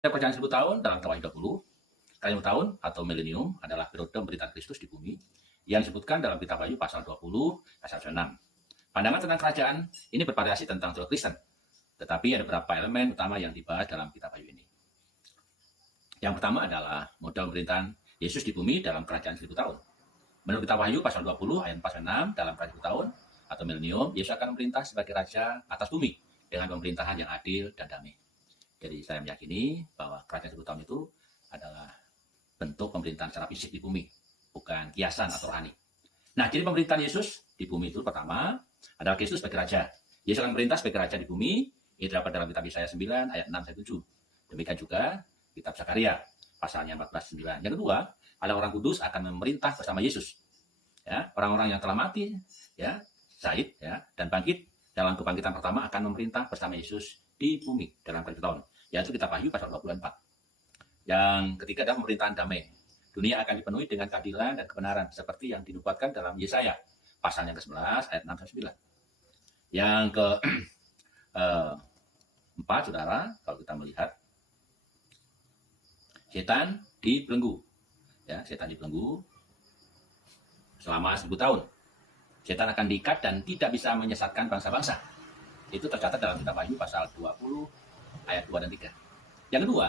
Kerajaan 1000 tahun dalam Wahyu 20, kerajaan 1000 tahun atau milenium adalah periode pemerintahan Kristus di bumi yang disebutkan dalam kitab Wahyu pasal 20 pasal 6. Pandangan tentang kerajaan ini bervariasi tentang teologi Kristen, tetapi ada beberapa elemen utama yang dibahas dalam kitab Wahyu ini. Yang pertama adalah model pemerintahan Yesus di bumi dalam kerajaan 1000 tahun. Menurut kitab Wahyu pasal 20 ayat 4 6 dalam kerajaan 1000 tahun atau milenium, Yesus akan memerintah sebagai raja atas bumi dengan pemerintahan yang adil dan damai. Jadi saya meyakini bahwa kerajaan 1000 tahun itu adalah bentuk pemerintahan secara fisik di bumi, bukan kiasan atau rohani. Nah, jadi pemerintahan Yesus di bumi itu pertama adalah Kristus sebagai raja. Yesus akan memerintah sebagai raja di bumi, itu terdapat dalam kitab Yesaya 9 ayat 6 sampai 7. Demikian juga kitab Zakaria pasalnya 14:9. Yang kedua, ada orang kudus akan memerintah bersama Yesus. Ya, orang-orang yang telah mati, ya, syahid, ya, dan bangkit dalam kebangkitan pertama akan memerintah bersama Yesus di bumi dalam kerajaan tahun, yaitu kitab Wahyu pasal 24. Yang ketiga adalah pemerintahan damai. Dunia akan dipenuhi dengan keadilan dan kebenaran seperti yang dinubuatkan dalam Yesaya pasal yang ke-11 ayat 6 sampai 9. Yang keempat, saudara, kalau kita melihat setan dibelenggu. Ya, setan dibelenggu selama 1000 tahun. Setan akan diikat dan tidak bisa menyesatkan bangsa-bangsa. Itu tercatat dalam kitab Wahyu pasal 20 ayat 2 dan 3. Yang kedua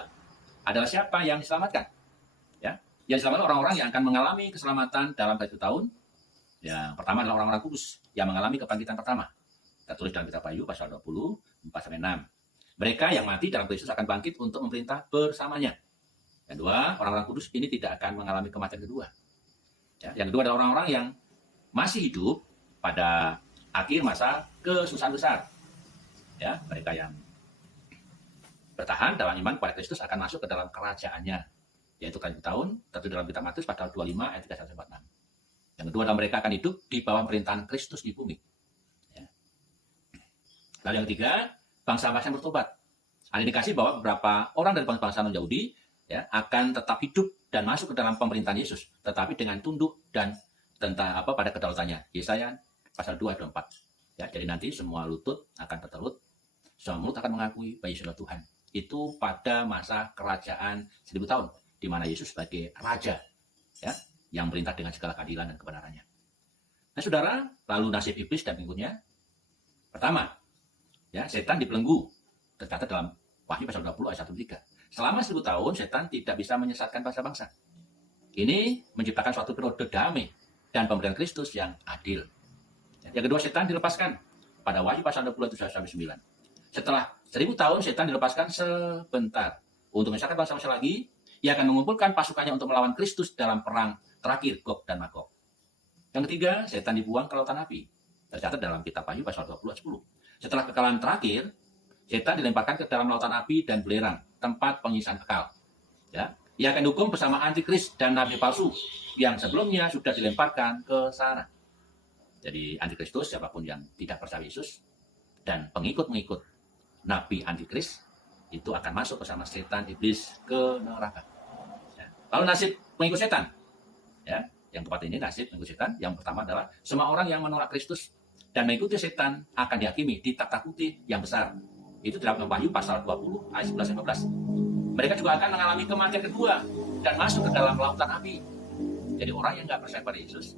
adalah siapa yang diselamatkan. Ya, yang diselamatkan orang-orang yang akan mengalami keselamatan dalam 1000 tahun. Yang pertama adalah orang-orang kudus yang mengalami kebangkitan pertama. Tertulis dalam kitab Wahyu pasal 20 4 sampai 6. Mereka yang mati dalam Kristus akan bangkit untuk memerintah bersamanya. Yang kedua, orang-orang kudus ini tidak akan mengalami kematian kedua. Ya, yang kedua adalah orang-orang yang masih hidup pada akhir masa kesusahan besar. Ya, mereka yang bertahan dalam iman kepada Kristus akan masuk ke dalam kerajaannya, yaitu kerajaan tahun, tertulis dalam kitab Matius pasal 25 ayat 3 sampai 46. Yang kedua adalah mereka akan hidup di bawah pemerintahan Kristus di bumi. Ya. Lalu yang ketiga, bangsa-bangsa yang bertobat. Ada indikasi bahwa beberapa orang dari bangsa non-Yahudi ya, akan tetap hidup dan masuk ke dalam pemerintahan Yesus, tetapi dengan tunduk dan tentang pada kedaulatannya. Yesaya pasal 2 ayat 4. Ya, jadi nanti semua lutut akan bertelut, semua mulut akan mengakui bahwa Yesus adalah Tuhan. Itu pada masa kerajaan 1000 tahun, di mana Yesus sebagai raja, ya, yang perintah dengan segala keadilan dan kebenarannya. Nah, saudara, lalu nasib iblis dan pengikutnya. Pertama, ya, setan dibelenggu, tercatat dalam Wahyu pasal 20 ayat 1-3. Selama 1000 tahun, setan tidak bisa menyesatkan bangsa-bangsa. Ini menciptakan suatu periode damai dan pemberian Kristus yang adil. Yang kedua, setan dilepaskan pada Wahyu pasal 27-9. Setelah 1000 tahun, setan dilepaskan sebentar untuk menyesatkan bangsa-bangsa lagi. Ia akan mengumpulkan pasukannya untuk melawan Kristus dalam perang terakhir Gog dan Magog. Yang ketiga, setan dibuang ke lautan api. Tercatat dalam kitab Wahyu pasal 20 ayat 10. Setelah kekalahan terakhir, setan dilemparkan ke dalam lautan api dan belerang, tempat penyiksaan kekal. Ya, ia akan dihukum bersama antikris dan nabi palsu yang sebelumnya sudah dilemparkan ke sana. Jadi antikristus, siapapun yang tidak percaya Yesus dan pengikut-pengikut nabi antikris itu akan masuk bersama setan iblis ke neraka. Ya. Lalu nasib pengikut setan, ya, yang keempat ini nasib pengikut setan. Yang pertama adalah semua orang yang menolak Kristus dan mengikuti setan akan dihakimi di takhta putih yang besar. Itu dalam Wahyu pasal 20 ayat 11-15. Mereka juga akan mengalami kematian kedua dan masuk ke dalam lautan api. Jadi orang yang nggak percaya pada Yesus,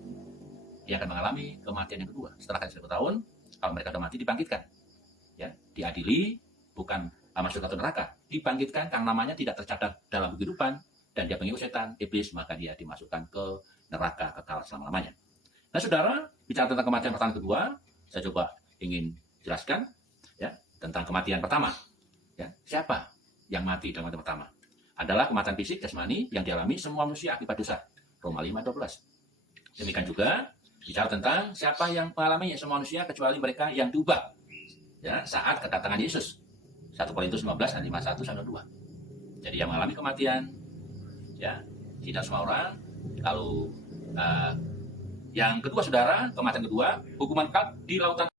dia akan mengalami kematian yang kedua. Setelah 1000 tahun, kalau mereka sudah mati dibangkitkan, ya, diadili, bukan masuk ke neraka, dibangkitkan karena namanya tidak tercatat dalam kehidupan dan dia pengikut setan iblis, maka dia dimasukkan ke neraka kekal selama-lamanya. Nah, saudara, bicara tentang kematian pertama kedua, saya coba ingin jelaskan, ya, tentang kematian pertama. Ya, siapa yang mati dalam kematian pertama? Adalah kematian fisik jasmani yang dialami semua manusia akibat dosa. Roma 5:12. Demikian juga bicara tentang siapa yang mengalaminya, semua manusia kecuali mereka yang diubah, ya, saat kedatangan Yesus. 1 Korintus 15 ayat 51-2. Jadi yang mengalami kematian, ya, tidak semua orang. Lalu yang kedua, saudara, kematian kedua, hukuman kekal di lautan